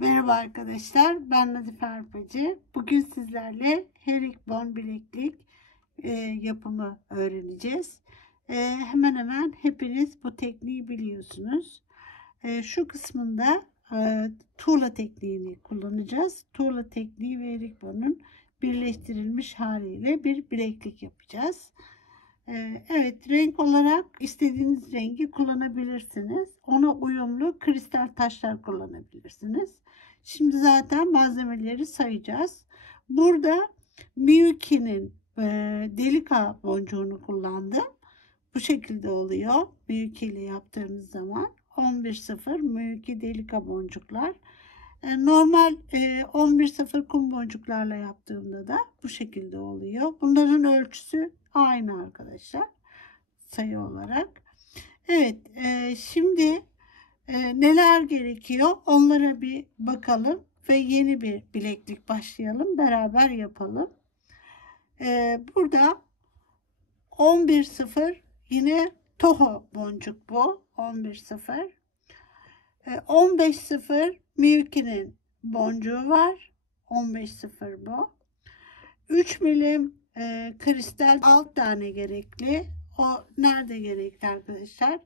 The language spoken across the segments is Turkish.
Merhaba arkadaşlar, ben Nazife Arpacı. Bugün sizlerle herringbone bileklik yapımı öğreneceğiz. Hemen hemen hepiniz bu tekniği biliyorsunuz. Şu kısmında tuğla tekniğini kullanacağız. Tuğla tekniği ve herringbone'un birleştirilmiş haliyle bir bileklik yapacağız. Evet, renk olarak istediğiniz rengi kullanabilirsiniz. Ona uyumlu kristal taşlar kullanabilirsiniz. Şimdi zaten malzemeleri sayacağız. Burada Miyuki'nin delika boncuğunu kullandım. Bu şekilde oluyor. Miyuki ile yaptığımız zaman 11.0 Miyuki delika boncuklar. Normal 11.0 kum boncuklarla yaptığımda da bu şekilde oluyor. Bunların ölçüsü aynı arkadaşlar, sayı olarak. Evet, şimdi neler gerekiyor onlara bir bakalım ve yeni bir bileklik başlayalım, beraber yapalım. Burada 11.0 yine Toho boncuk, bu 11.0. 15.0 Miyuki'nin boncuğu var. 15.0 bu. 3 milim kristal 6 tane gerekli. O nerede gerekli arkadaşlar?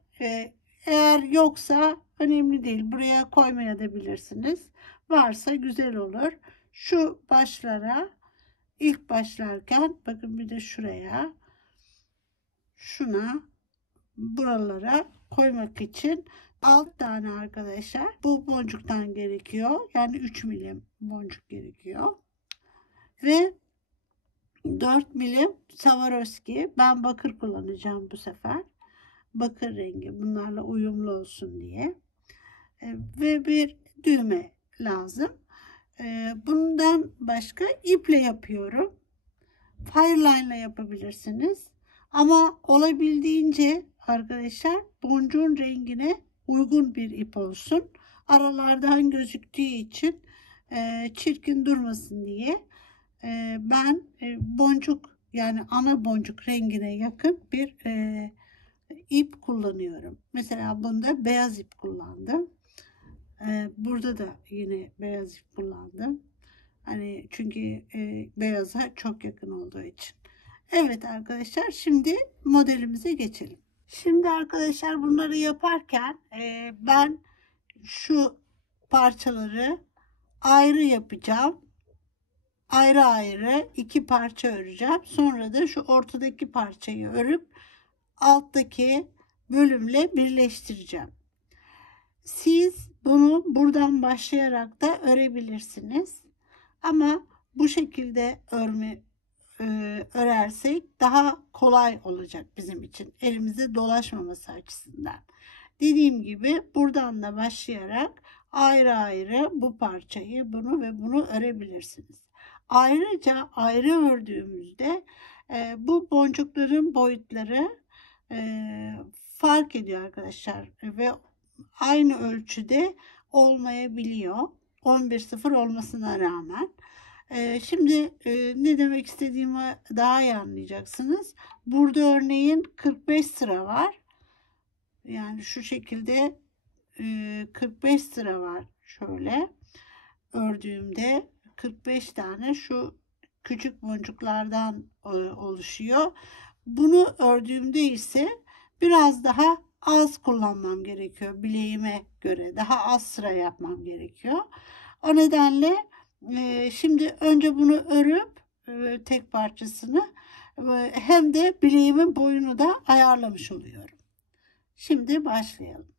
Eğer yoksa önemli değil. Buraya koymayabilirsiniz. Varsa güzel olur. Şu başlara ilk başlarken bakın, bir de şuraya, şuna, buralara koymak için 6 tane arkadaşlar bu boncuktan gerekiyor. Yani 3 milim boncuk gerekiyor. Ve 4 milim Swarovski. Ben bakır kullanacağım bu sefer. Bakır rengi, bunlarla uyumlu olsun diye. Ve bir düğme lazım. Bundan başka iple yapıyorum. Fireline ile yapabilirsiniz. Ama olabildiğince arkadaşlar boncuğun rengine uygun bir ip olsun. Aralardan gözüktüğü için çirkin durmasın diye ben boncuk, yani ana boncuk rengine yakın bir ip kullanıyorum. Mesela bunda beyaz ip kullandım. Burada da yine beyaz ip kullandım. Hani çünkü beyaza çok yakın olduğu için. Evet arkadaşlar, şimdi modelimize geçelim. Şimdi arkadaşlar bunları yaparken ben şu parçaları ayrı yapacağım. Ayrı ayrı iki parça öreceğim. Sonra da şu ortadaki parçayı örüp alttaki bölümle birleştireceğim. Siz bunu buradan başlayarak da örebilirsiniz. Ama bu şekilde örersek daha kolay olacak bizim için, elimize dolaşmaması açısından. Dediğim gibi buradan da başlayarak ayrı ayrı bu parçayı, bunu ve bunu örebilirsiniz. Ayrıca ayrı ördüğümüzde bu boncukların boyutları fark ediyor arkadaşlar ve aynı ölçüde olmayabiliyor. 11.0 olmasına rağmen. Şimdi ne demek istediğimi daha iyi anlayacaksınız. Burada örneğin 45 sıra var. Yani şu şekilde 45 sıra var. Şöyle ördüğümde 45 tane şu küçük boncuklardan oluşuyor. Bunu ördüğümde ise biraz daha az kullanmam gerekiyor. Bileğime göre daha az sıra yapmam gerekiyor. O nedenle şimdi önce bunu örüp tek parçasını hem de bileğimin boyunu da ayarlamış oluyorum. Şimdi başlayalım.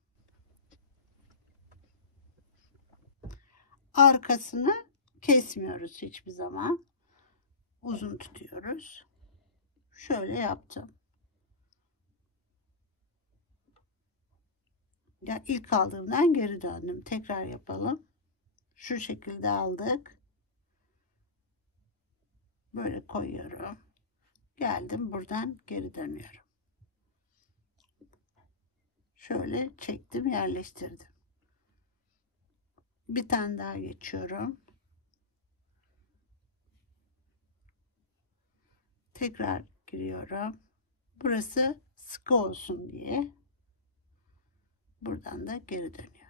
Arkasını kesmiyoruz hiçbir zaman. Uzun tutuyoruz. Şöyle yaptım. Ya ilk aldığımdan geri döndüm. Tekrar yapalım. Şu şekilde aldık. Böyle koyuyorum. Geldim, buradan geri dönüyorum. Şöyle çektim, yerleştirdim. Bir tane daha geçiyorum. Tekrar giriyorum. Burası sıkı olsun diye. Buradan da geri dönüyorum.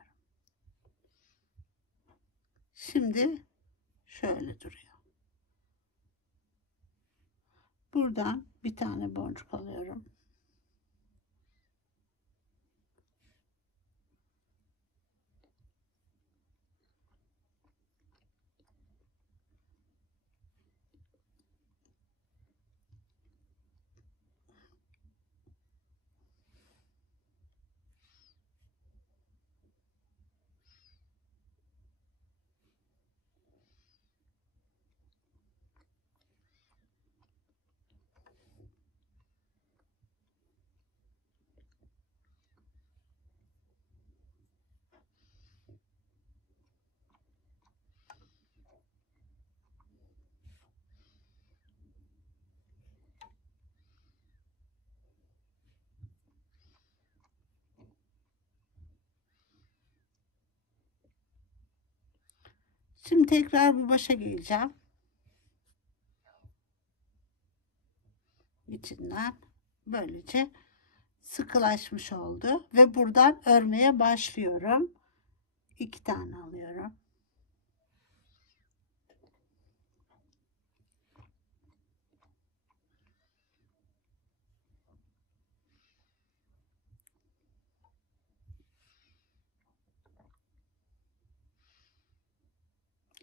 Şimdi şöyle duruyor. Buradan bir tane boncuk alıyorum. Şimdi tekrar bu başa geleceğim. İçinden böylece sıkılaşmış oldu ve buradan örmeye başlıyorum. 2 tane alıyorum.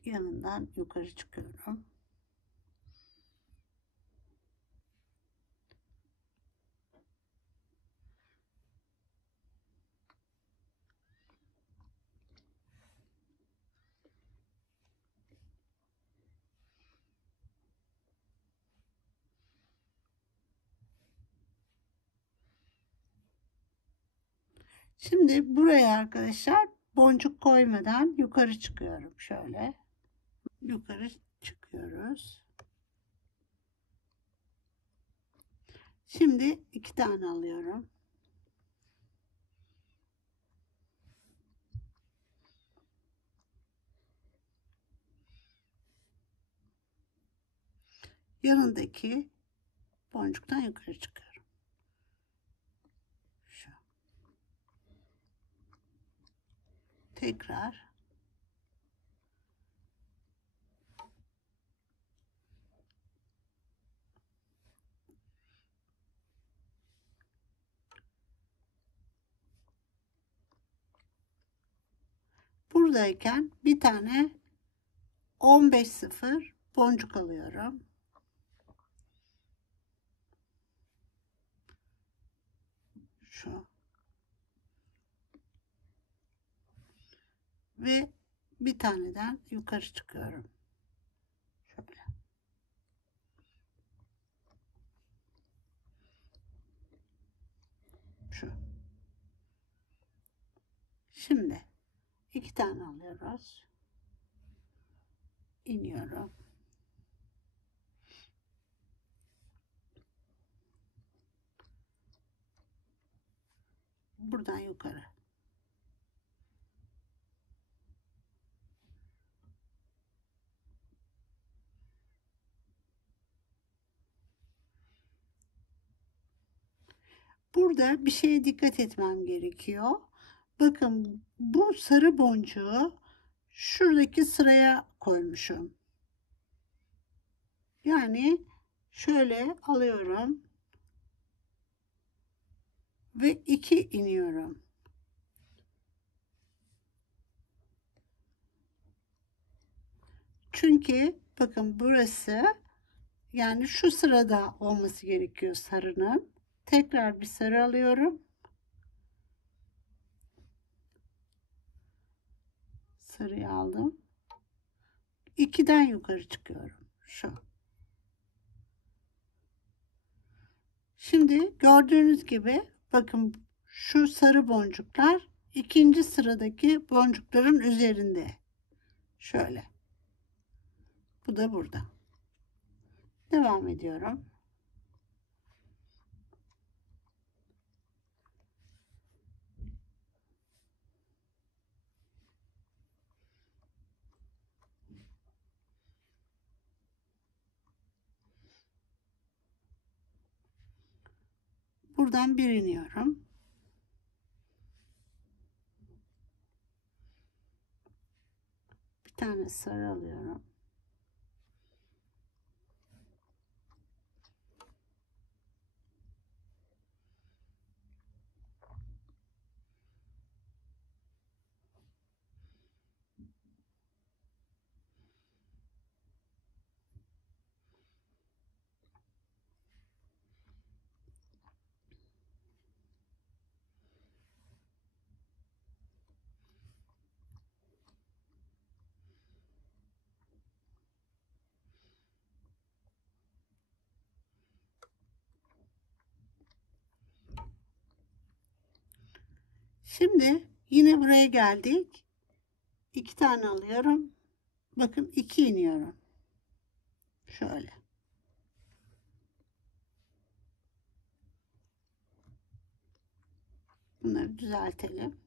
Yanından yukarı çıkıyorum. Şimdi buraya arkadaşlar boncuk koymadan yukarı çıkıyorum. Şöyle yukarı çıkıyoruz. Şimdi 2 tane alıyorum. Yanındaki boncuktan yukarı çıkıyorum. Şu. Tekrar buradayken bir tane 15-0 boncuk alıyorum. Şu. Ve bir taneden yukarı çıkıyorum. Şöyle. Şu. Şimdi 2 tane alıyoruz. İniyorum. Buradan yukarı. Burada bir şeye dikkat etmem gerekiyor. Bakın bu sarı boncuğu şuradaki sıraya koymuşum. Yani şöyle alıyorum ve 2 iniyorum. Çünkü bakın burası yani şu sırada olması gerekiyor sarının. Tekrar bir sarı alıyorum. Sarıyı aldım. 2'den yukarı çıkıyorum. Şu. Şimdi gördüğünüz gibi bakın şu sarı boncuklar ikinci sıradaki boncukların üzerinde. Şöyle. Bu da burada. Devam ediyorum. Buradan bir iniyorum. Bir tane sarı alıyorum. Şimdi yine buraya geldik. 2 tane alıyorum. Bakın 2 iniyorum. Şöyle. Bunları düzeltelim.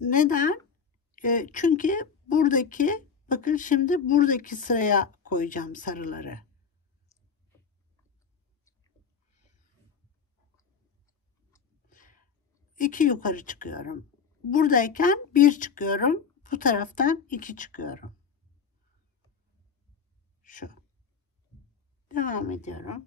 Neden? Çünkü buradaki, bakın şimdi buradaki sıraya koyacağım sarıları. İki yukarı çıkıyorum. Buradayken 1 çıkıyorum. Bu taraftan 2 çıkıyorum. Şu. Devam ediyorum.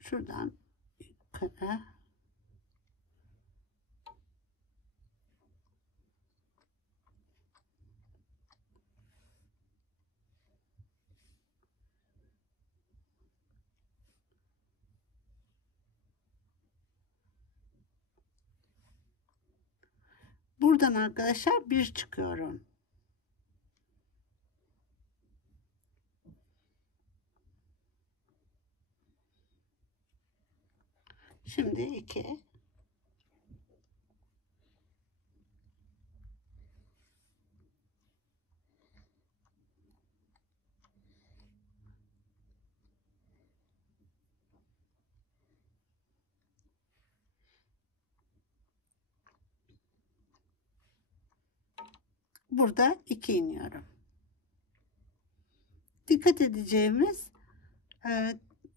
Şuradan yukarı. Buradan arkadaşlar 1 çıkıyorum. Şimdi 2. Burada 2 iniyorum. Dikkat edeceğimiz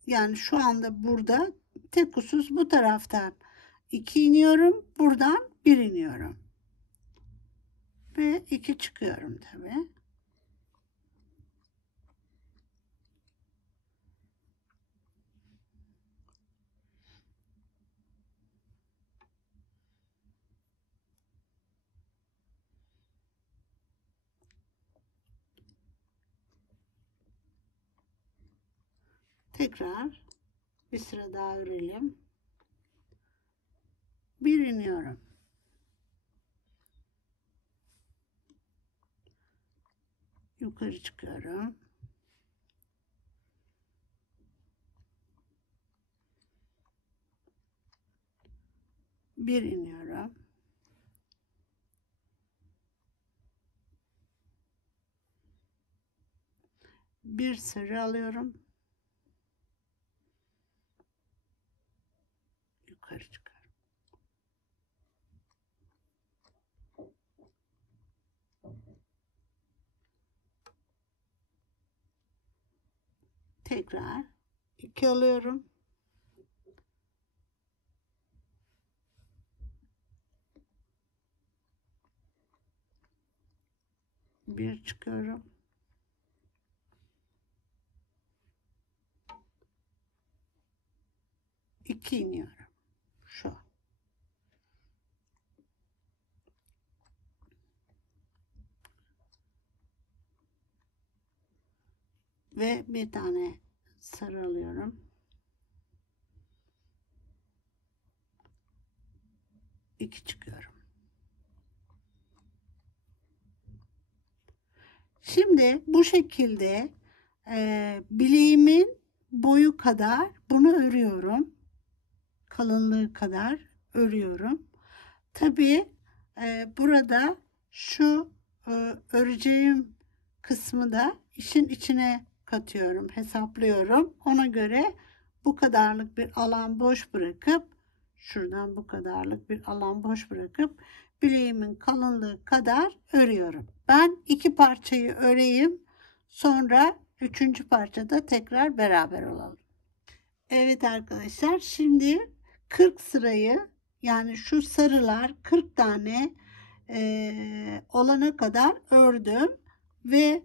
yani şu anda burada tek husus bu taraftan 2 iniyorum. Buradan 1 iniyorum. Ve 2 çıkıyorum tabi. Tekrar bir sıra daha örelim. 1 iniyorum. Yukarı çıkıyorum. Bir iniyorum. Bir sarı alıyorum. Yukarı çıkıyorum. Tekrar 2 alıyorum. Bir çıkıyorum. İki iniyorum. Şu. Ve bir tane sarı alıyorum. İki çıkıyorum. Şimdi bu şekilde bileğimin boyu kadar bunu örüyorum. Kalınlığı kadar örüyorum. Tabii burada şu öreceğim kısmı da işin içine katıyorum, hesaplıyorum. Ona göre bu kadarlık bir alan boş bırakıp şuradan bu kadarlık bir alan boş bırakıp bileğimin kalınlığı kadar örüyorum. Ben 2 parçayı öreyim. Sonra 3. parçada tekrar beraber olalım. Evet arkadaşlar, şimdi 40 sırayı, yani şu sarılar 40 tane olana kadar ördüm ve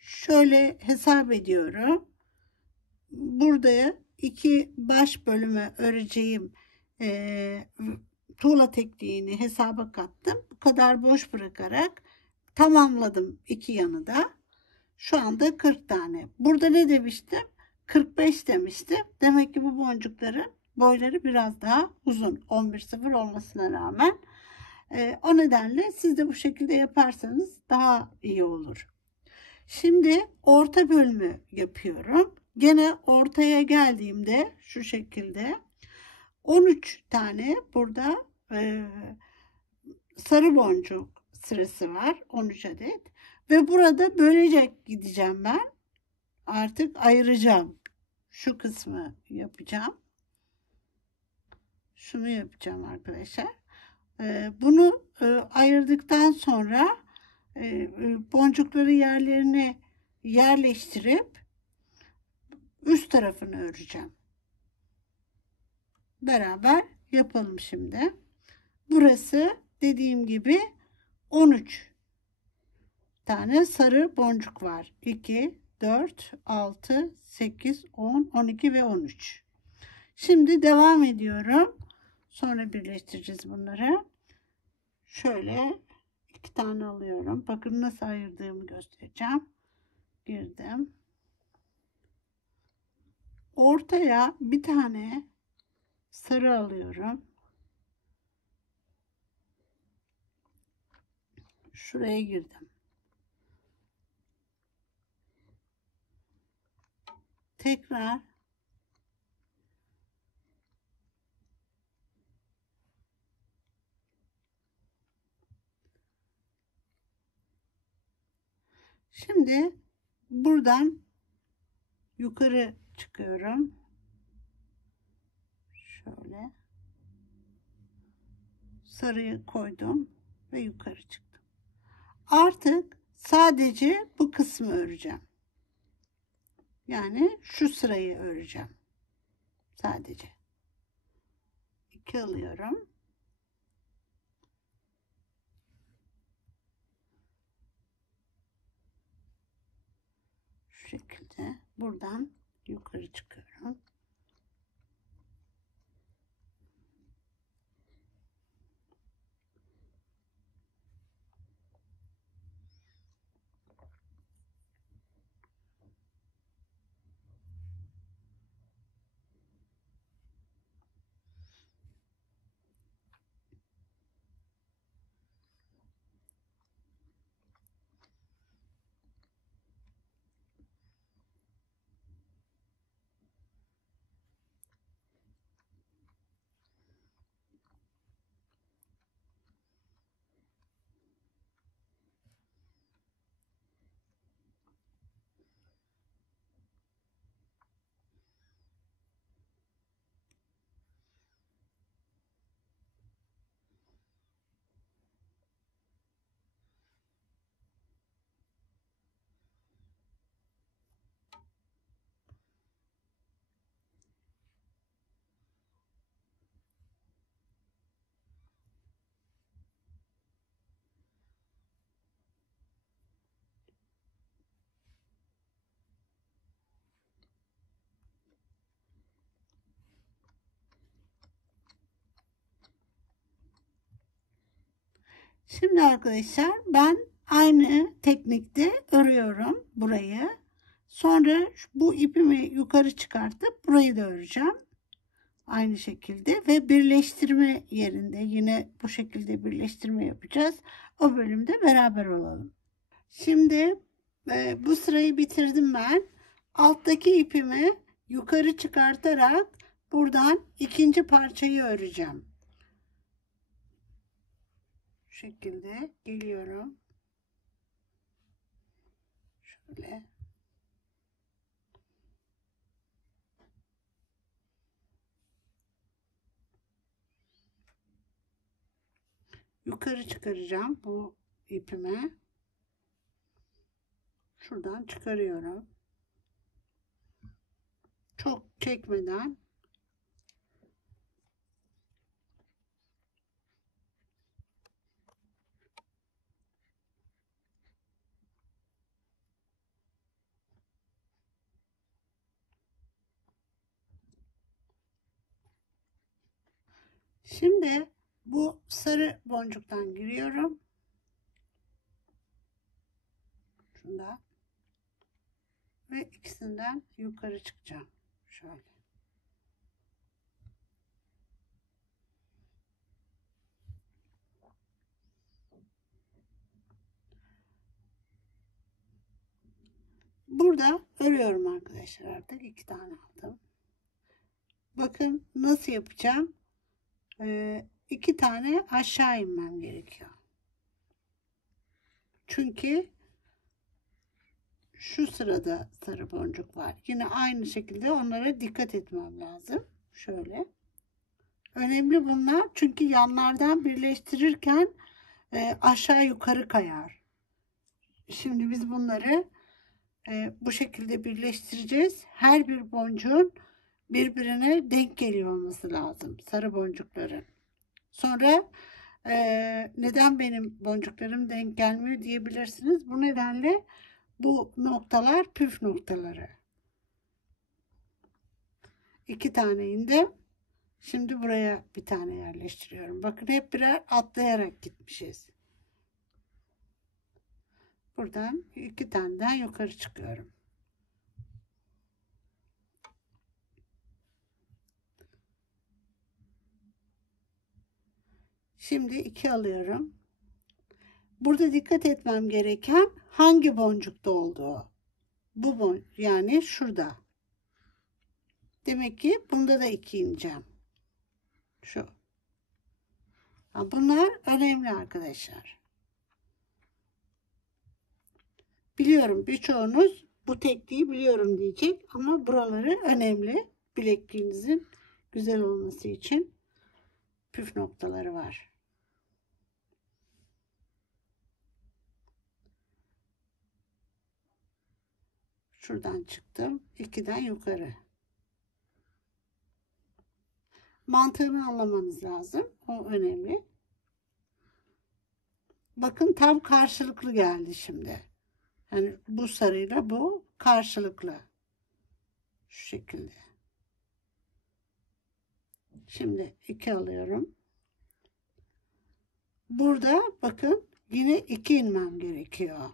şöyle hesap ediyorum. Burada iki baş bölüme öreceğim tuğla tekniğini hesaba kattım. Bu kadar boş bırakarak tamamladım iki yanı da. Şu anda 40 tane. Burada ne demiştim? 45 demiştim. Demek ki bu boncukların boyları biraz daha uzun. 11.0 olmasına rağmen. O nedenle siz de bu şekilde yaparsanız daha iyi olur. Şimdi orta bölümü yapıyorum. Gene ortaya geldiğimde şu şekilde 13 tane burada sarı boncuk sırası var. 13 adet. Ve burada bölecek gideceğim ben. Artık ayıracağım. Şu kısmı yapacağım. Şunu yapacağım arkadaşlar. Bunu ayırdıktan sonra boncukları yerlerine yerleştirip üst tarafını öreceğim. Beraber yapalım şimdi. Burası dediğim gibi 13 tane sarı boncuk var. 2, 4, 6, 8, 10, 12 ve 13. Şimdi devam ediyorum. Sonra birleştireceğiz bunları. Şöyle 2 tane alıyorum. Bakın nasıl ayırdığımı göstereceğim. Girdim. Ortaya bir tane sarı alıyorum. Şuraya girdim. Tekrar şimdi buradan yukarı çıkıyorum. Şöyle sarıyı koydum ve yukarı çıktım. Artık sadece bu kısmı öreceğim. Yani şu sırayı öreceğim. Sadece. 2 alıyorum. Şu şekilde buradan yukarı çıkıyorum. Şimdi arkadaşlar ben aynı teknikte örüyorum burayı. Sonra bu ipimi yukarı çıkartıp burayı da öreceğim. Aynı şekilde ve birleştirme yerinde yine bu şekilde birleştirme yapacağız. O bölümde beraber olalım. Şimdi bu sırayı bitirdim ben. Alttaki ipimi yukarı çıkartarak buradan ikinci parçayı öreceğim. Şu şekilde geliyorum. Şöyle. Yukarı çıkaracağım bu ipimi. Şuradan çıkarıyorum. Çok çekmeden şimdi bu sarı boncuktan giriyorum. Şundan ve ikisinden yukarı çıkacağım. Şöyle. Burada örüyorum arkadaşlar, artık 2 tane aldım. Bakın nasıl yapacağım. 2 tane aşağı inmem gerekiyor. Çünkü şu sırada sarı boncuk var. Yine aynı şekilde onlara dikkat etmem lazım. Şöyle. Önemli bunlar, çünkü yanlardan birleştirirken aşağı yukarı kayar. Şimdi biz bunları bu şekilde birleştireceğiz. Her bir boncuğun birbirine denk geliyor olması lazım. Sarı boncukların. Sonra neden benim boncuklarım denk gelmiyor diyebilirsiniz. Bu nedenle bu noktalar püf noktaları. 2 tane indim. Şimdi buraya bir tane yerleştiriyorum. Bakın hep birer atlayarak gitmişiz. Buradan 2 taneden yukarı çıkıyorum. Şimdi 2 alıyorum. Burada dikkat etmem gereken hangi boncukta olduğu. Bu boncuk, yani şurada. Demek ki bunda da 2 ineceğim. Şu. Bunlar önemli arkadaşlar. Biliyorum birçoğunuz bu tekniği biliyorum diyecek, ama buraları önemli. Bilekliğinizin güzel olması için püf noktaları var. Şuradan çıktım. 2'den yukarı. Mantığını anlamanız lazım. O önemli. Bakın tam karşılıklı geldi şimdi. Yani bu sarıyla bu karşılıklı. Şu şekilde. Şimdi 2 alıyorum. Burada bakın yine 2 inmem gerekiyor.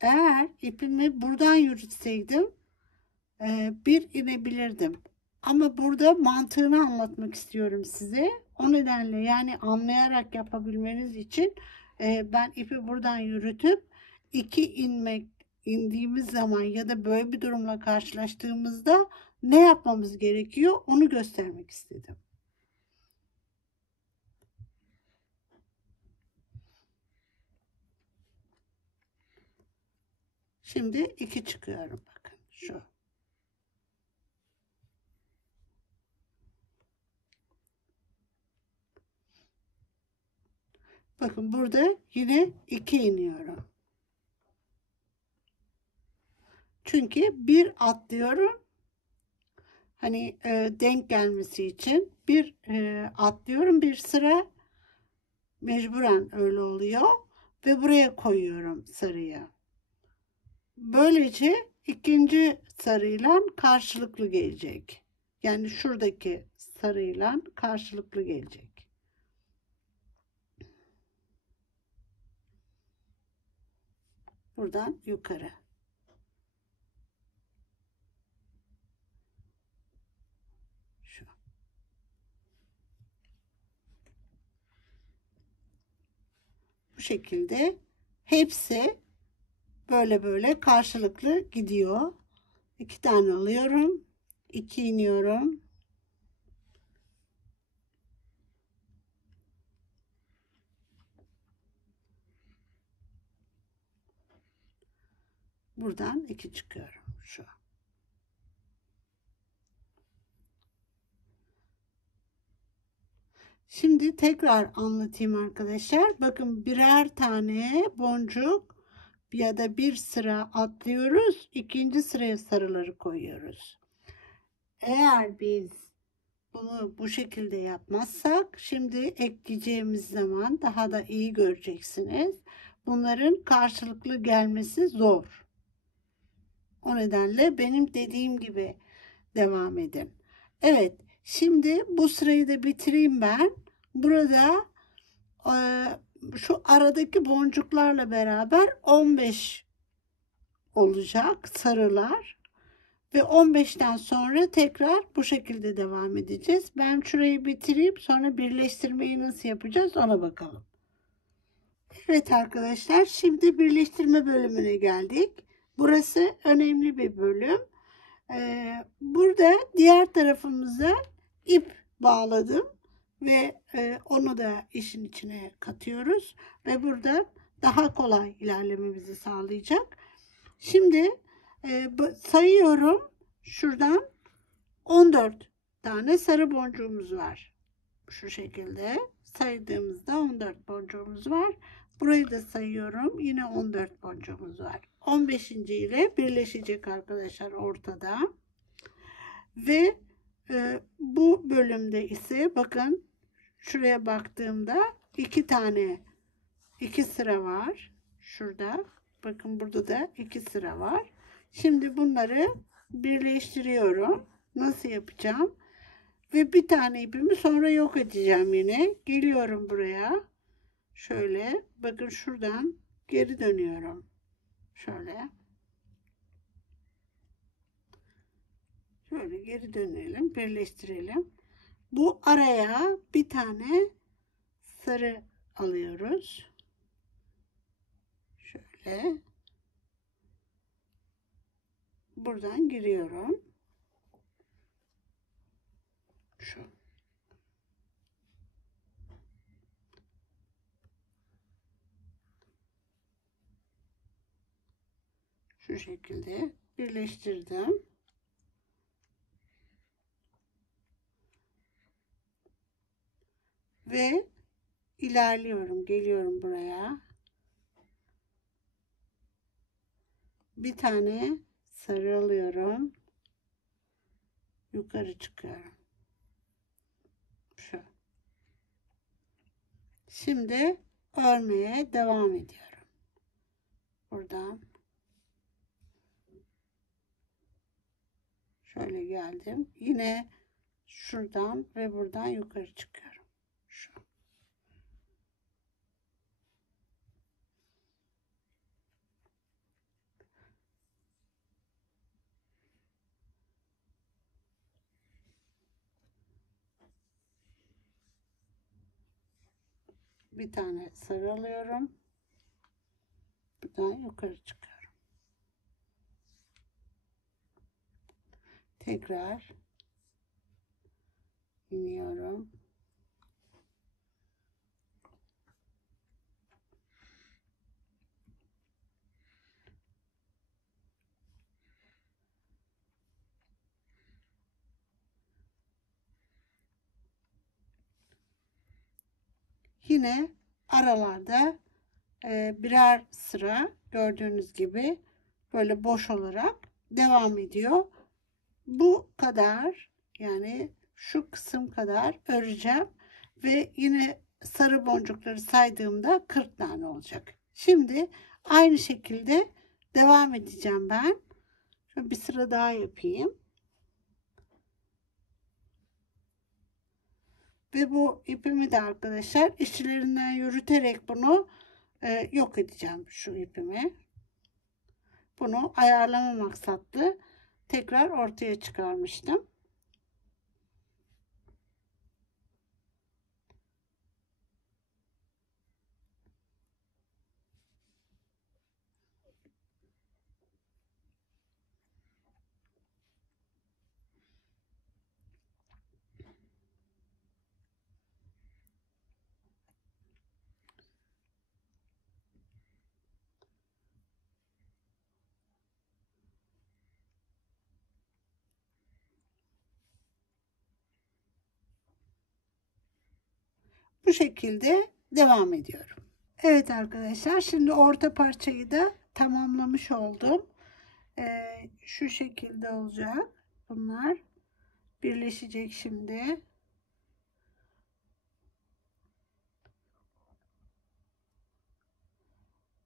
Eğer ipimi buradan yürütseydim bir inebilirdim. Ama burada mantığını anlatmak istiyorum size. O nedenle, yani anlayarak yapabilmeniz için ben ipi buradan yürütüp 2 indiğimiz zaman ya da böyle bir durumla karşılaştığımızda ne yapmamız gerekiyor onu göstermek istedim. Şimdi 2 çıkıyorum, bakın şu. Bakın burada yine 2 iniyorum. Çünkü bir atlıyorum. Hani denk gelmesi için bir atlıyorum, bir sıra mecburen öyle oluyor ve buraya koyuyorum sarıyı. Böylece ikinci sarıyla karşılıklı gelecek. Yani şuradaki sarıyla karşılıklı gelecek. Buradan yukarı. Şu. Bu şekilde hepsi böyle böyle karşılıklı gidiyor. 2 tane alıyorum. 2 iniyorum. Buradan 2 çıkıyorum. Şu. Şimdi tekrar anlatayım arkadaşlar. Bakın birer tane boncuk ya da bir sıra atlıyoruz. İkinci sıraya sarıları koyuyoruz. Eğer biz bunu bu şekilde yapmazsak şimdi ekleyeceğimiz zaman daha da iyi göreceksiniz. Bunların karşılıklı gelmesi zor. O nedenle benim dediğim gibi devam edin. Evet, şimdi bu sırayı da bitireyim ben. Burada şu aradaki boncuklarla beraber 15 olacak sarılar. Ve 15'ten sonra tekrar bu şekilde devam edeceğiz. Ben şurayı bitireyim, sonra birleştirmeyi nasıl yapacağız ona bakalım. Evet arkadaşlar, şimdi birleştirme bölümüne geldik. Burası önemli bir bölüm. Burada diğer tarafımıza ip bağladım ve onu da işin içine katıyoruz ve burada daha kolay ilerlememizi sağlayacak. Şimdi sayıyorum. Şuradan 14 tane sarı boncuğumuz var. Şu şekilde saydığımızda 14 boncuğumuz var. Burayı da sayıyorum. Yine 14 boncuğumuz var. 15. ile birleşecek arkadaşlar ortada. Ve bu bölümde ise bakın şuraya baktığımda iki sıra var. Şurada. Bakın burada da 2 sıra var. Şimdi bunları birleştiriyorum. Nasıl yapacağım? Ve bir tane ipimi sonra yok edeceğim yine. Geliyorum buraya. Şöyle bakın şuradan geri dönüyorum. Şöyle. Şöyle geri dönelim. Birleştirelim. Bu araya bir tane sarı alıyoruz. Şöyle. Buradan giriyorum. Şu şekilde birleştirdim. Ve ilerliyorum. Geliyorum buraya. Bir tane sarı alıyorum. Yukarı çıkıyorum. Şu. Şimdi örmeye devam ediyorum. Buradan şöyle geldim. Yine şuradan ve buradan yukarı çıkıyorum. Şu. Bir tane sarı alıyorum. Buradan yukarı çıkıyorum. Tekrar iniyorum. Yine aralarda birer sıra gördüğünüz gibi böyle boş olarak devam ediyor. Bu kadar, yani şu kısım kadar öreceğim ve yine sarı boncukları saydığımda 40 tane olacak. Şimdi aynı şekilde devam edeceğim ben. Şöyle bir sıra daha yapayım. Ve bu ipimi de arkadaşlar işçilerinden yürüterek bunu yok edeceğim, şu ipimi. Bunu ayarlama maksatlı tekrar ortaya çıkarmıştım. şekilde devam ediyorum. Evet arkadaşlar, şimdi orta parçayı da tamamlamış oldum. Şu şekilde olacak. Bunlar birleşecek şimdi.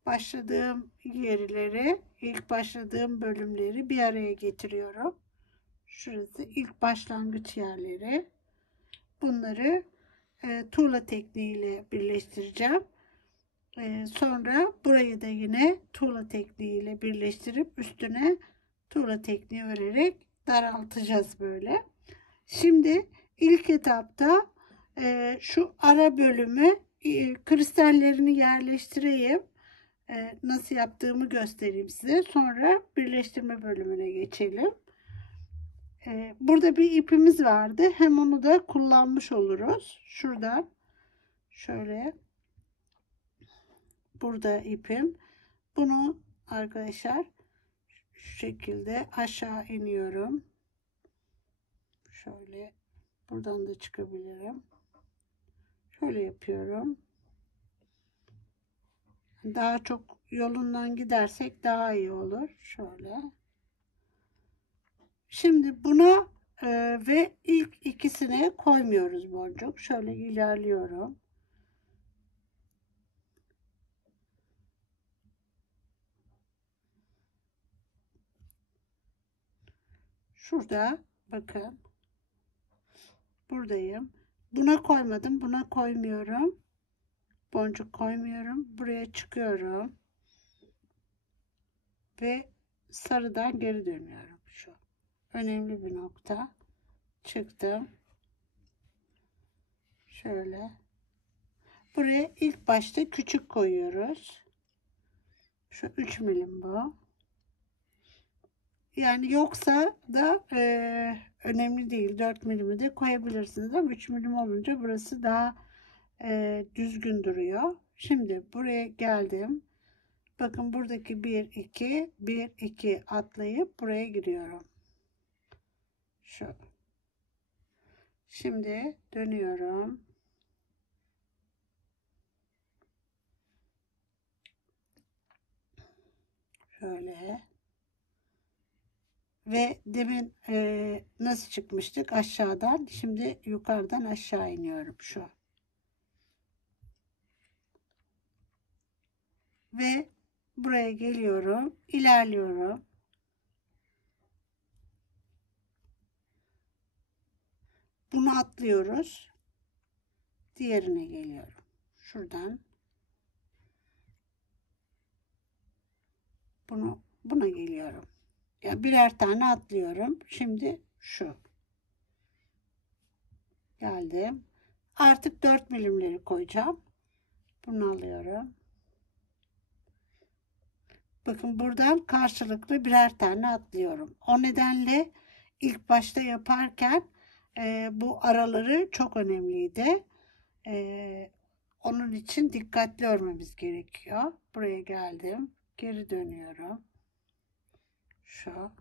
Başladığım yerleri, ilk başladığım bölümleri bir araya getiriyorum. Şurası ilk başlangıç yerleri. Bunları tuğla tekniğiyle birleştireceğim. Sonra burayı da yine tuğla tekniğiyle birleştirip üstüne tuğla tekniği örerek daraltacağız böyle. Şimdi ilk etapta şu ara bölümü kristallerini yerleştireyim. Nasıl yaptığımı göstereyim size. Sonra birleştirme bölümüne geçelim. Burada bir ipimiz vardı. Hem onu da kullanmış oluruz. Şuradan şöyle, burada ipim. Bunu arkadaşlar şu şekilde aşağı iniyorum. Şöyle buradan da çıkabilirim. Şöyle yapıyorum. Daha çok yolundan gidersek daha iyi olur. Şöyle. Şimdi buna ve ilk ikisine koymuyoruz boncuk. Şöyle ilerliyorum. Şurada bakın. Buradayım. Buna koymadım. Buna koymuyorum. Boncuk koymuyorum. Buraya çıkıyorum. Ve sarıdan geri dönüyorum. Şu. Önemli bir nokta. Çıktım. Şöyle. Buraya ilk başta küçük koyuyoruz. Şu 3 milim bu. Yani yoksa da önemli değil. 4 milimi de koyabilirsiniz ama 3 milim olunca burası daha düzgün duruyor. Şimdi buraya geldim. Bakın buradaki 1 2 1 2 atlayıp buraya giriyorum. Şu. Şimdi dönüyorum. Şöyle. Ve demin nasıl çıkmıştık aşağıdan? Şimdi yukarıdan aşağı iniyorum şu. Ve buraya geliyorum, ilerliyorum. Bunu atlıyoruz. Diğerine geliyorum. Şuradan. Buna geliyorum. Ya birer tane atlıyorum. Şimdi şu. Geldim. Artık 4 milimleri koyacağım. Bunu alıyorum. Bakın buradan karşılıklı birer tane atlıyorum. O nedenle ilk başta yaparken bu araları çok önemliydi. Onun için dikkatli örmemiz gerekiyor. Buraya geldim. Geri dönüyorum. Şu.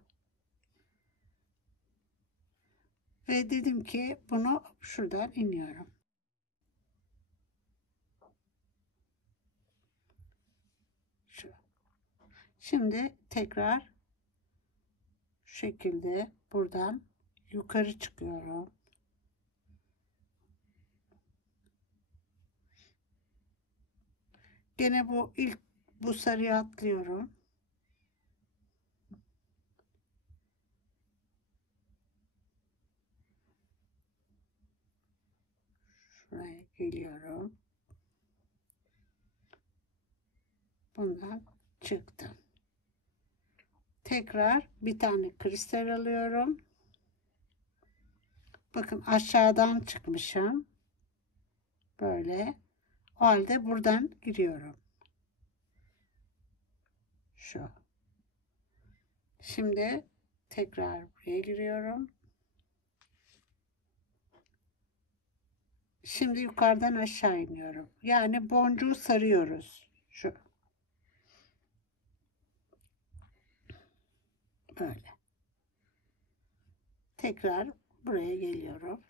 Ve dedim ki bunu şuradan iniyorum. Şu. Şimdi tekrar şu şekilde buradan yukarı çıkıyorum. Gene bu sarıya atlıyorum. Şuraya geliyorum. Bundan çıktım. Tekrar bir tane kristal alıyorum. Bakın aşağıdan çıkmışım. Böyle. O halde buradan giriyorum. Şu. Şimdi tekrar buraya giriyorum. Şimdi yukarıdan aşağı iniyorum. Yani boncuğu sarıyoruz. Şu. Böyle. Tekrar buraya geliyorum.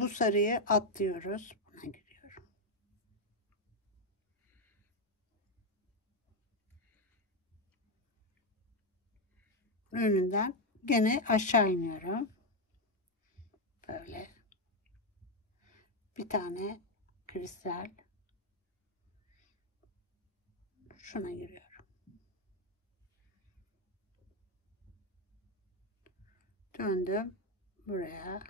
bu sarıyı atlıyoruz. Buna giriyorum. Önünden gene aşağı iniyorum. Böyle. Bir tane kristal. Şuna giriyorum. Döndüm buraya.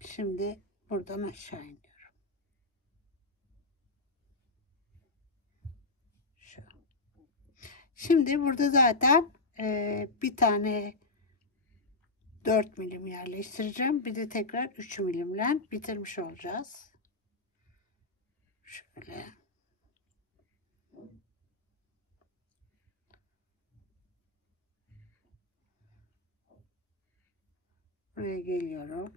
Şimdi buradan aşağı iniyorum. Şu. Şimdi burada zaten bir tane 4 milim yerleştireceğim. Bir de tekrar 3 milimle bitirmiş olacağız. Şöyle. Buraya geliyorum.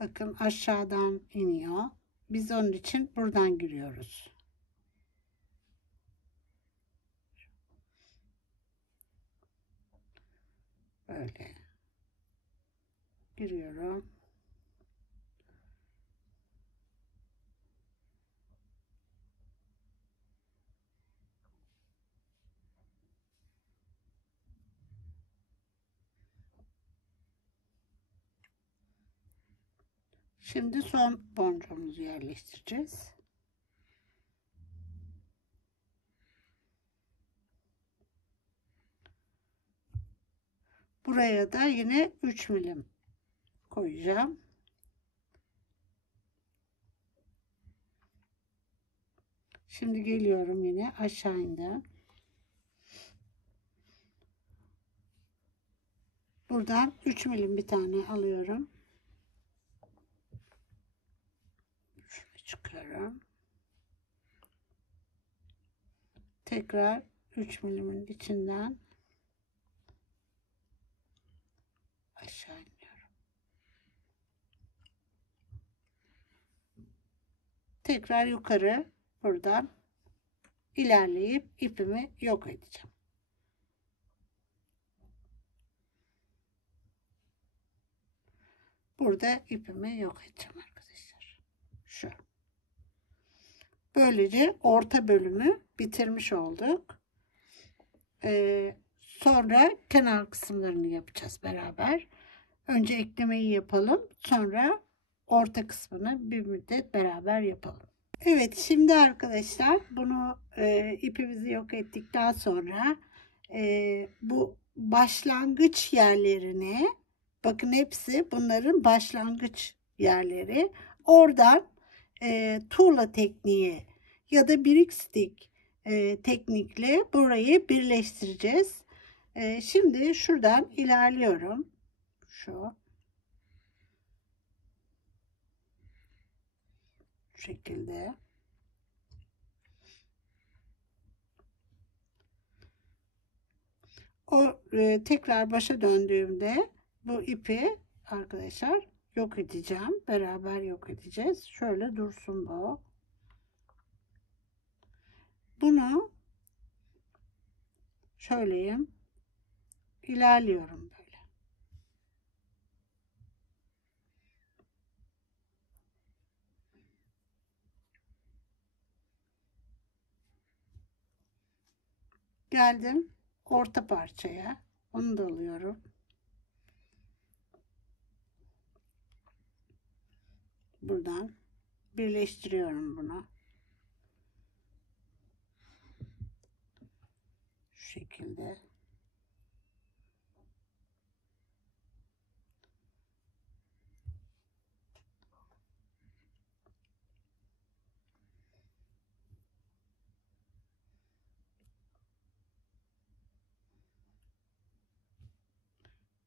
Bakın aşağıdan iniyor. Biz onun için buradan giriyoruz. Böyle giriyorum. Şimdi son boncuğumuzu yerleştireceğiz. Buraya da yine 3 milim koyacağım. Şimdi geliyorum, yine aşağı indim. Buradan 3 milim bir tane alıyorum. Şunu çıkarıyorum. Tekrar 3 milimin içinden aşağı iniyorum. Tekrar yukarı buradan ilerleyip ipimi yok edeceğim. Burada ipimi yok edeceğim arkadaşlar. Şu. Böylece orta bölümü bitirmiş olduk. Sonra kenar kısımlarını yapacağız beraber. Önce eklemeyi yapalım. Sonra orta kısmını bir müddet beraber yapalım. Evet, şimdi arkadaşlar bunu ipimizi yok ettikten sonra bu başlangıç yerlerine, bakın hepsi bunların başlangıç yerleri. Oradan tuğla tekniği ya da birik stik teknikle burayı birleştireceğiz. Şimdi şuradan ilerliyorum. Şu şekilde. O tekrar başa döndüğümde bu ipi arkadaşlar yok edeceğim. Beraber yok edeceğiz. Şöyle dursun bu. Bunu şöyleyim. İlerliyorum böyle. Geldim orta parçaya. Onu da alıyorum. Buradan birleştiriyorum bunu. Şu şekilde.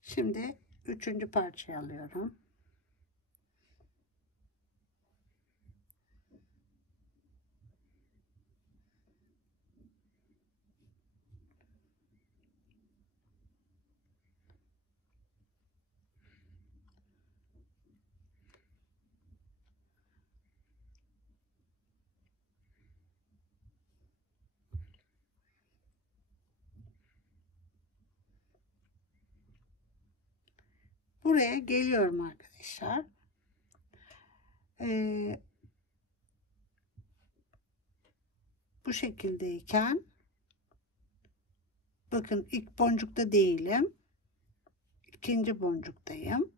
Şimdi üçüncü parçayı alıyorum. buraya geliyorum arkadaşlar. Bu şekildeyken bakın ilk boncukta değilim. İkinci boncuktayım.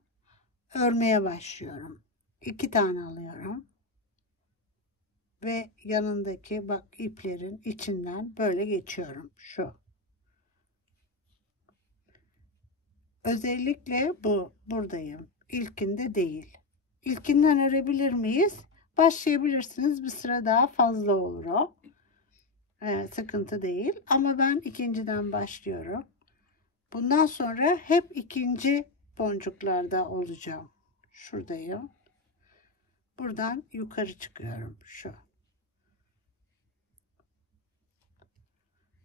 Örmeye başlıyorum. 2 tane alıyorum. Ve yanındaki bak iplerin içinden böyle geçiyorum. Şu. Özellikle buradayım. İlkinde değil. İlkinden örebilir miyiz? Başlayabilirsiniz. Bir sıra daha fazla olur o. Sıkıntı değil. Ama ben ikinciden başlıyorum. Bundan sonra hep ikinci boncuklarda olacağım. Şuradayım. Buradan yukarı çıkıyorum. Şu.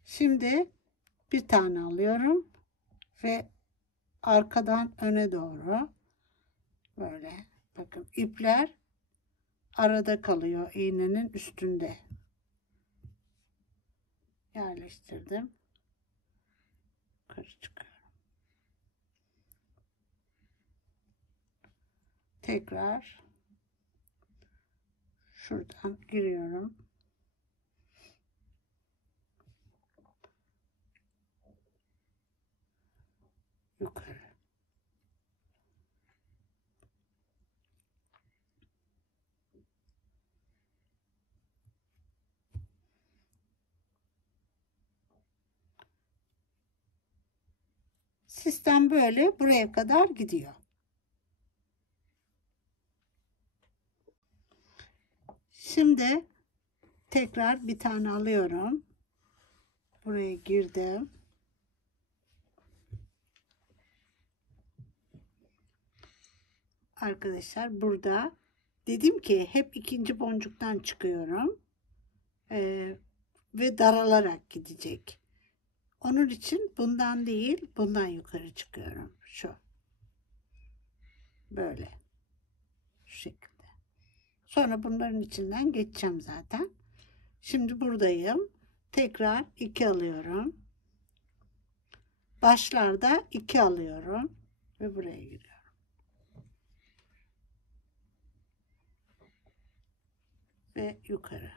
Şimdi bir tane alıyorum ve arkadan öne doğru böyle bakın ipler arada kalıyor, iğnenin üstünde yerleştirdim. Yukarı çıkıyorum. Tekrar şuradan giriyorum. Yukarı. Sistem böyle buraya kadar gidiyor. Şimdi tekrar bir tane alıyorum. Buraya girdim. Arkadaşlar burada dedim ki hep ikinci boncuktan çıkıyorum. Ve daralarak gidecek. Onun için bundan değil, bundan yukarı çıkıyorum. Şu. Böyle. Şu şekilde. Sonra bunların içinden geçeceğim zaten. Şimdi buradayım. Tekrar 2 alıyorum. Başlarda 2 alıyorum. Ve buraya giriyorum. Ve yukarı.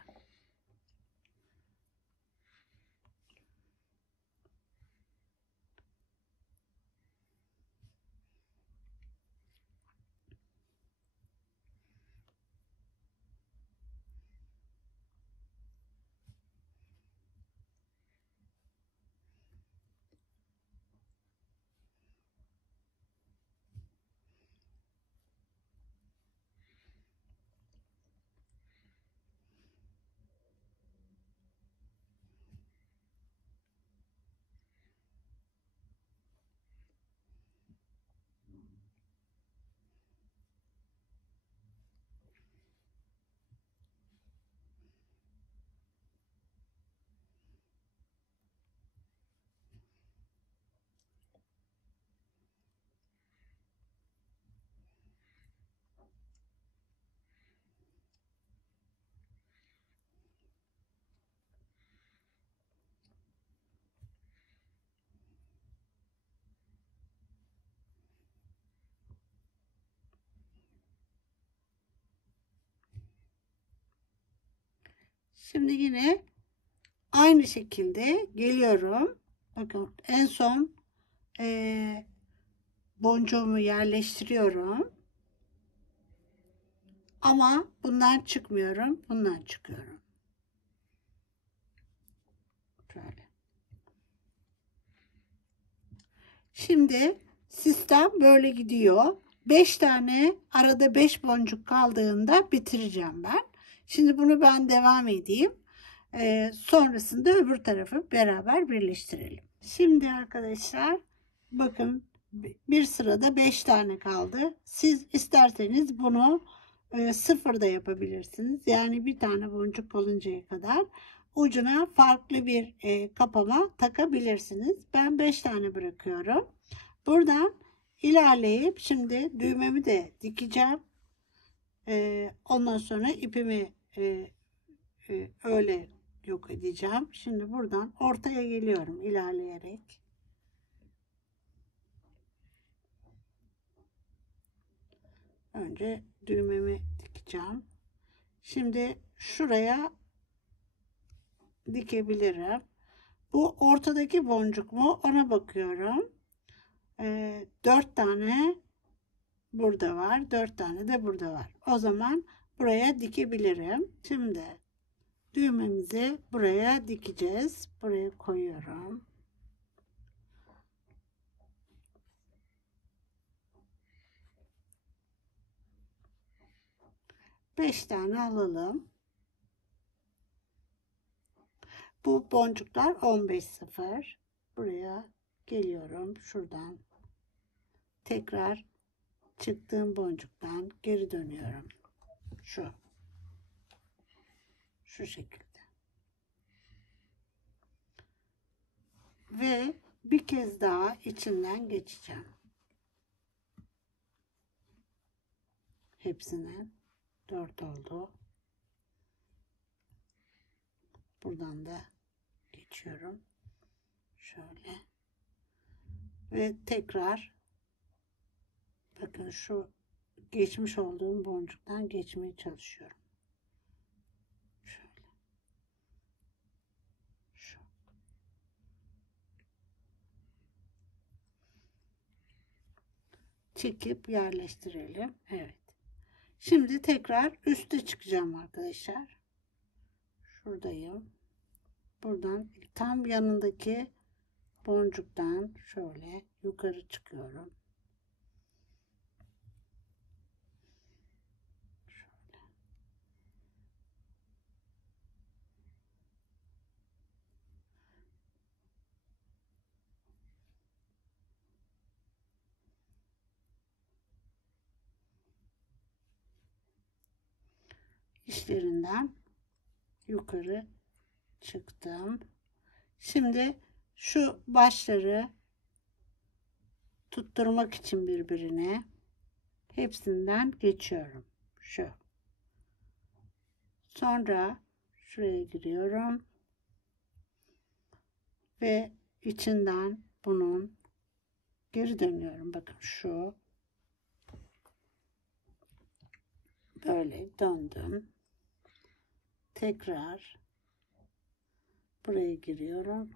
Şimdi yine aynı şekilde geliyorum. Bakın en son boncuğumu yerleştiriyorum. Ama bundan çıkmıyorum. Bundan çıkıyorum. Şöyle. Şimdi sistem böyle gidiyor. 5 tane arada 5 boncuk kaldığında bitireceğim ben. Şimdi bunu ben devam edeyim. Sonrasında öbür tarafı beraber birleştirelim. Şimdi arkadaşlar bakın bir sırada 5 tane kaldı. Siz isterseniz bunu sıfırda yapabilirsiniz. Yani bir tane boncuk kalıncaya kadar ucuna farklı bir kapama takabilirsiniz. Ben 5 tane bırakıyorum. Buradan ilerleyip şimdi düğmemi de dikeceğim. Ondan sonra ipimi öyle yok edeceğim. Şimdi buradan ortaya geliyorum ilerleyerek. önce düğmemi dikeceğim. Şimdi şuraya dikebilirim. Bu ortadaki boncuk mu? Ona bakıyorum. 4 tane burada var. 4 tane de burada var. O zaman buraya dikebilirim. Şimdi düğmemizi buraya dikeceğiz. Buraya koyuyorum. Beş tane alalım. Bu boncuklar 15.0. Buraya geliyorum. Şuradan tekrar çıktığım boncuktan geri dönüyorum. Şu şekilde. Ve bir kez daha içinden geçeceğim. Hepsinin 4 oldu. Buradan da geçiyorum. Şöyle. Ve tekrar bakın şu geçmiş olduğum boncuktan geçmeye çalışıyorum. Şöyle. Şu. Çekip yerleştirelim. Evet. Şimdi tekrar üste çıkacağım arkadaşlar. Şuradayım. Buradan tam yanındaki boncuktan şöyle yukarı çıkıyorum. Şöyle. İşlerinden yukarı çıktım. Şimdi şu başları tutturmak için birbirine hepsinden geçiyorum. Şu. Sonra şuraya giriyorum ve içinden bunun geri dönüyorum. Bakın şu. Böyle döndüm. Tekrar buraya giriyorum.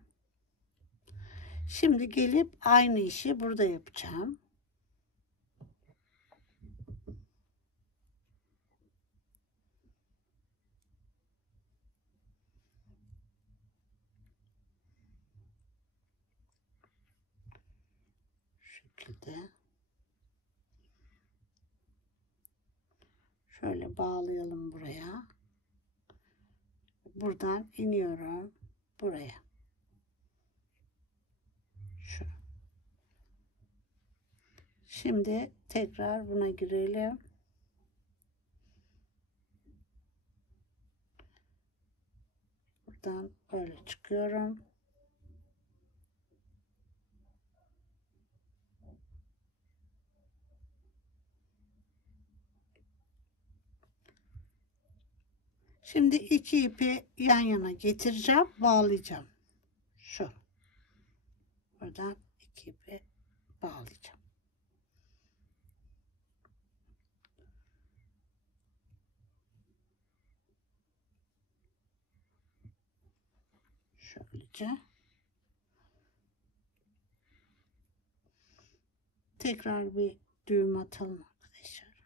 Şimdi gelip aynı işi burada yapacağım. Şu şekilde. Şöyle bağlayalım buraya. Buradan iniyorum buraya. Şu. Şimdi tekrar buna girelim. Buradan böyle çıkıyorum. Şimdi iki ipi yan yana getireceğim, bağlayacağım. Şu. Buradan iki ipi bağlayacağım. Şöylece. Tekrar bir düğüm atalım arkadaşlar.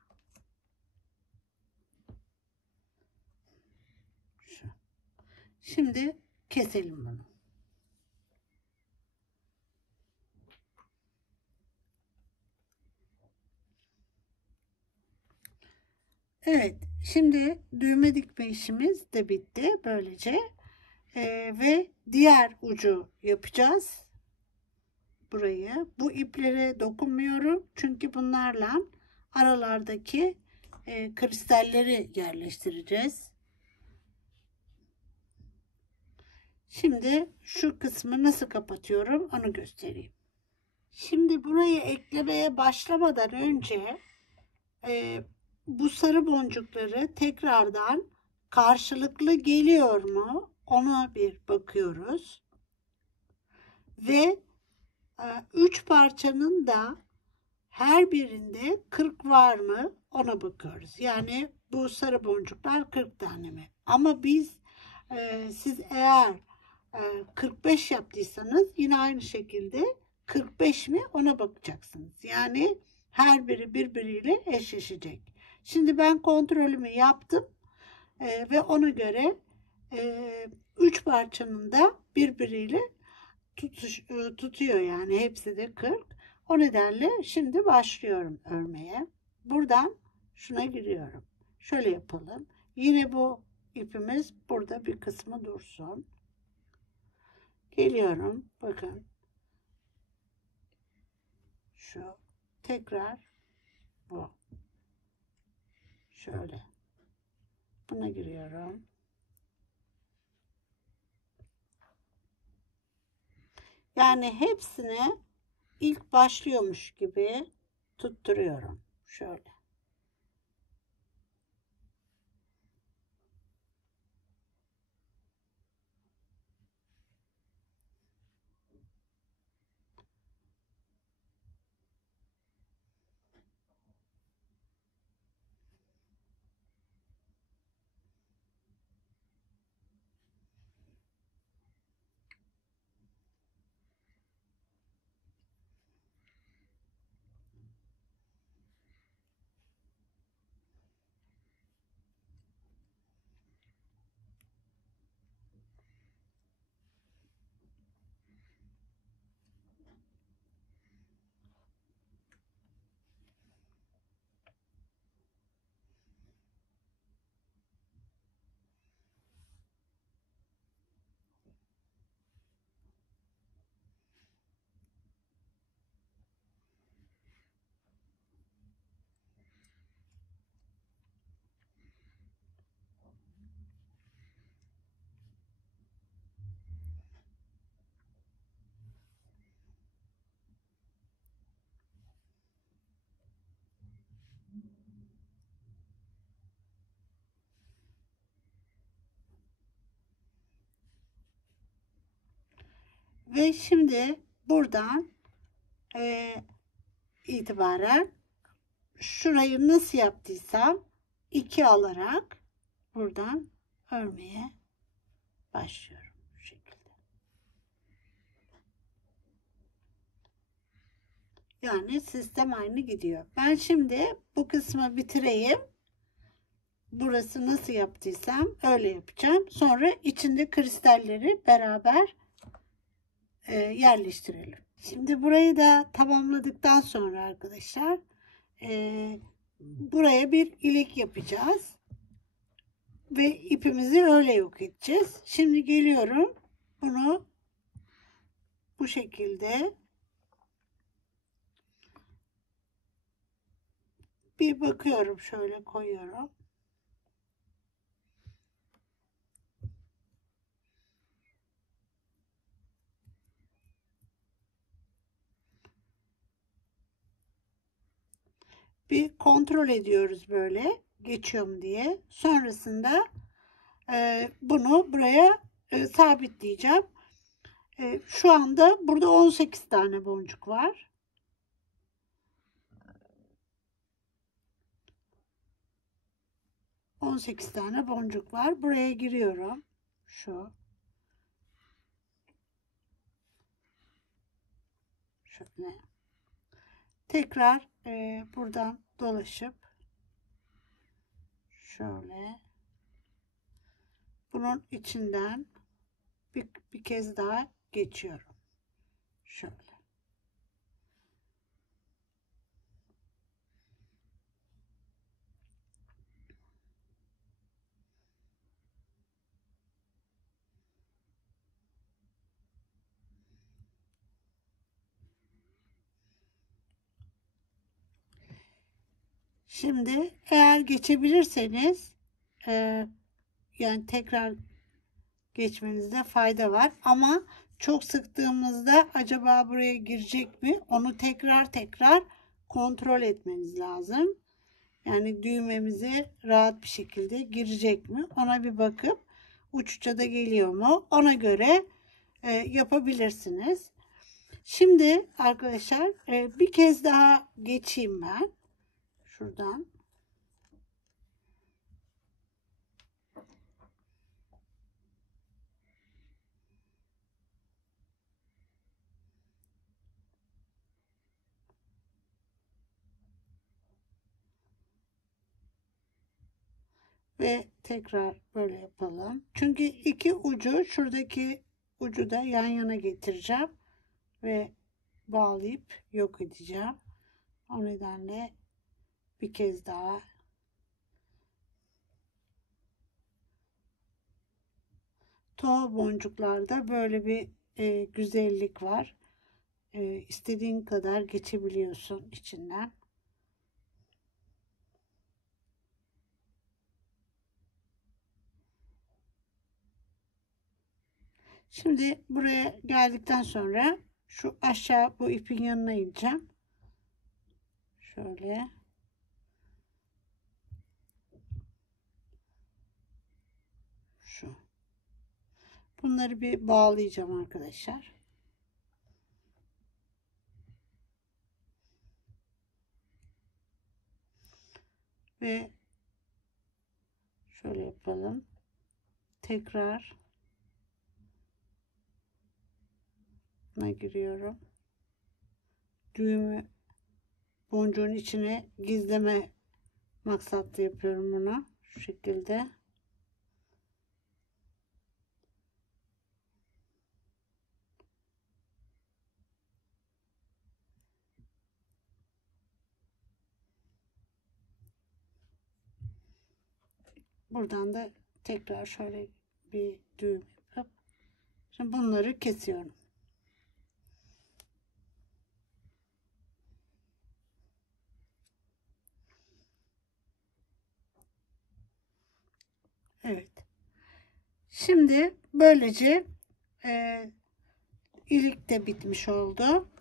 Şu. Şimdi keselim bunu. Evet, şimdi düğme dikme işimiz de bitti böylece. Ve diğer ucu yapacağız. Burayı. Bu iplere dokunmuyorum. Çünkü bunlarla aralardaki kristalleri yerleştireceğiz. Şimdi şu kısmı nasıl kapatıyorum onu göstereyim. Şimdi burayı eklemeye başlamadan önce bu sarı boncukları tekrardan karşılıklı geliyor mu ona bir bakıyoruz. Ve 3 parçanın da her birinde 40 var mı ona bakıyoruz. Yani bu sarı boncuklar 40 tane mi? Ama siz eğer 45 yaptıysanız yine aynı şekilde 45 mi ona bakacaksınız. Yani her biri birbiriyle eşleşecek. Şimdi ben kontrolümü yaptım ve ona göre 3 parçanın da birbiriyle tutuyor, yani hepsi de 40. O nedenle şimdi başlıyorum örmeye. Buradan şuna giriyorum. Şöyle yapalım. Yine bu ipimiz burada bir kısmı dursun. Geliyorum. Bakın. Şu. Tekrar bu. Şöyle. Buna giriyorum. Yani hepsini ilk başlıyormuş gibi tutturuyorum. Şöyle. Ve şimdi buradan itibaren şurayı nasıl yaptıysam 2 alarak buradan örmeye başlıyorum bu şekilde. Yani sistem aynı gidiyor. Ben şimdi bu kısmı bitireyim. Burası nasıl yaptıysam öyle yapacağım. Sonra içinde kristalleri beraber yerleştirelim. Şimdi burayı da tamamladıktan sonra arkadaşlar buraya bir ilik yapacağız ve ipimizi öyle yok edeceğiz. Şimdi geliyorum, bunu bu şekilde bir bakıyorum, şöyle koyuyorum. Bir kontrol ediyoruz böyle geçiyor mu diye. Sonrasında bunu buraya sabitleyeceğim. Şu anda burada 18 tane boncuk var. Tane boncuk var. Buraya giriyorum. Şu. Şöyle. Tekrar buradan dolaşıp şöyle bunun içinden bir kez daha geçiyorum. Şöyle. Şimdi eğer geçebilirseniz yani tekrar geçmenizde fayda var. Ama çok sıktığımızda acaba buraya girecek mi? Onu tekrar kontrol etmeniz lazım. Yani düğmemizi rahat bir şekilde girecek mi? Ona bir bakıp uçça da geliyor mu? Ona göre yapabilirsiniz. Şimdi arkadaşlar bir kez daha geçeyim ben. Şuradan. Ve tekrar böyle yapalım. Çünkü iki ucu, şuradaki ucu da yan yana getireceğim ve bağlayıp yok edeceğim. O nedenle bir kez daha Toho boncuklarda böyle bir güzellik var. İstediğin kadar geçebiliyorsun içinden. Şimdi buraya geldikten sonra şu aşağı bu ipin yanına ineceğim. Şöyle. Şu. Bunları bir bağlayacağım arkadaşlar. Ve şöyle yapalım. Tekrar buna giriyorum. Düğümü boncuğun içine gizleme maksatlı yapıyorum bunu. Şu şekilde. Buradan da tekrar şöyle bir düğüm yapıp şimdi bunları kesiyorum. Evet. Şimdi böylece ilik de bitmiş oldu.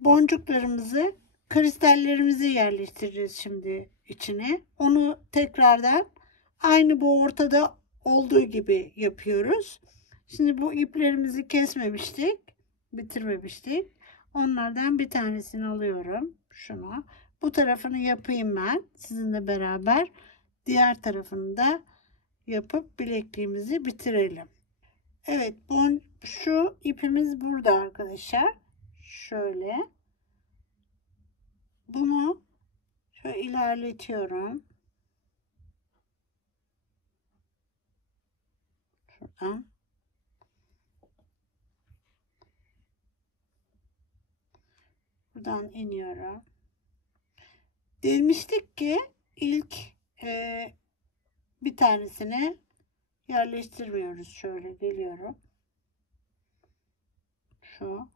Boncuklarımızı, kristallerimizi yerleştireceğiz şimdi içine. Onu tekrardan aynı bu ortada olduğu gibi yapıyoruz. Şimdi bu iplerimizi kesmemiştik, bitirmemiştik. Onlardan bir tanesini alıyorum. Şunu. Bu tarafını yapayım ben sizinle beraber. Diğer tarafını da yapıp bilekliğimizi bitirelim. Evet, şu ipimiz burada arkadaşlar. Şöyle. Bunu şöyle ilerletiyorum. Şuradan. Buradan iniyorum. Demiştik ki ilk bir tanesini yerleştirmiyoruz. Şöyle geliyorum. Şu.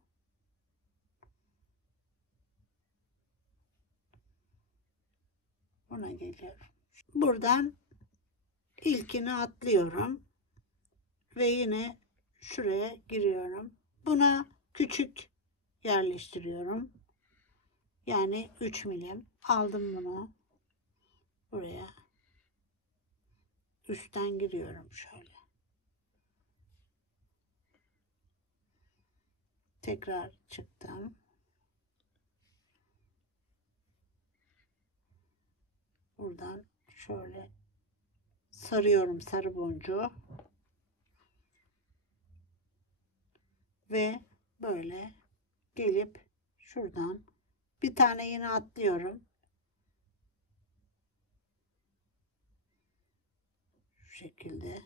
Buna geliyorum. Buradan ilkini atlıyorum. Ve yine şuraya giriyorum. Buna küçük yerleştiriyorum. Yani 3 milim. Aldım bunu. Buraya. Üstten giriyorum şöyle. Tekrar çıktım. Buradan şöyle sarıyorum sarı boncuğu. Ve böyle gelip şuradan bir tane yine atlıyorum. Şu şekilde.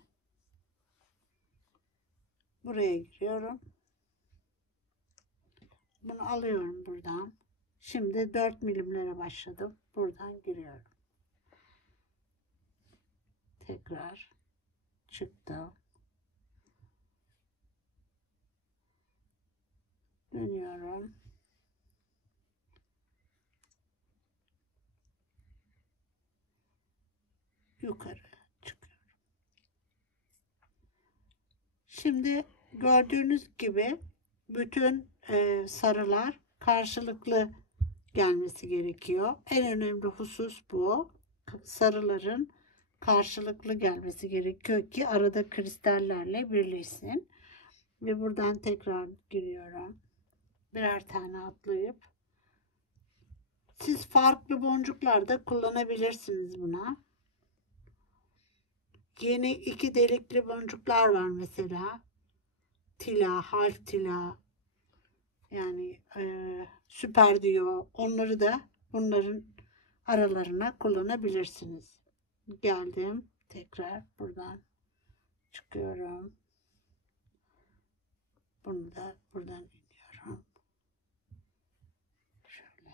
Buraya giriyorum. Bunu alıyorum buradan. Şimdi 4 milimlere başladım. Buradan giriyorum. Tekrar çıktım. Dönüyorum. Yukarı çıkıyorum. Şimdi gördüğünüz gibi bütün sarılar karşılıklı gelmesi gerekiyor. En önemli husus bu. Sarıların karşılıklı gelmesi gerekiyor ki arada kristallerle birleşsin. Ve buradan tekrar giriyorum. birer tane atlayıp siz farklı boncuklar da kullanabilirsiniz buna. Yeni 2 delikli boncuklar var mesela. Tila, harf tila, yani süper diyor. Onları da bunların aralarına kullanabilirsiniz. Geldim. Tekrar buradan çıkıyorum. Bunu da buradan iniyorum. Şöyle.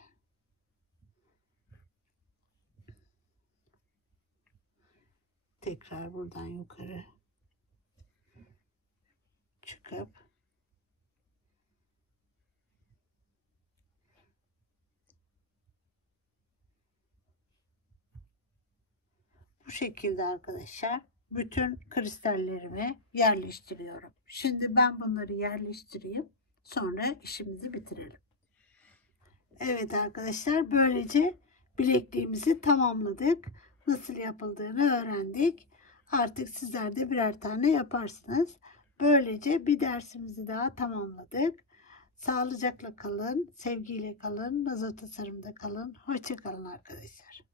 Tekrar buradan yukarı çıkıp bu şekilde arkadaşlar bütün kristallerimi yerleştiriyorum. Şimdi ben bunları yerleştireyim. Sonra işimizi bitirelim. Evet arkadaşlar, böylece bilekliğimizi tamamladık. Nasıl yapıldığını öğrendik. Artık sizler de birer tane yaparsınız. Böylece bir dersimizi daha tamamladık. Sağlıcakla kalın, sevgiyle kalın, Nazo Tasarım'da kalın. Hoşça kalın arkadaşlar.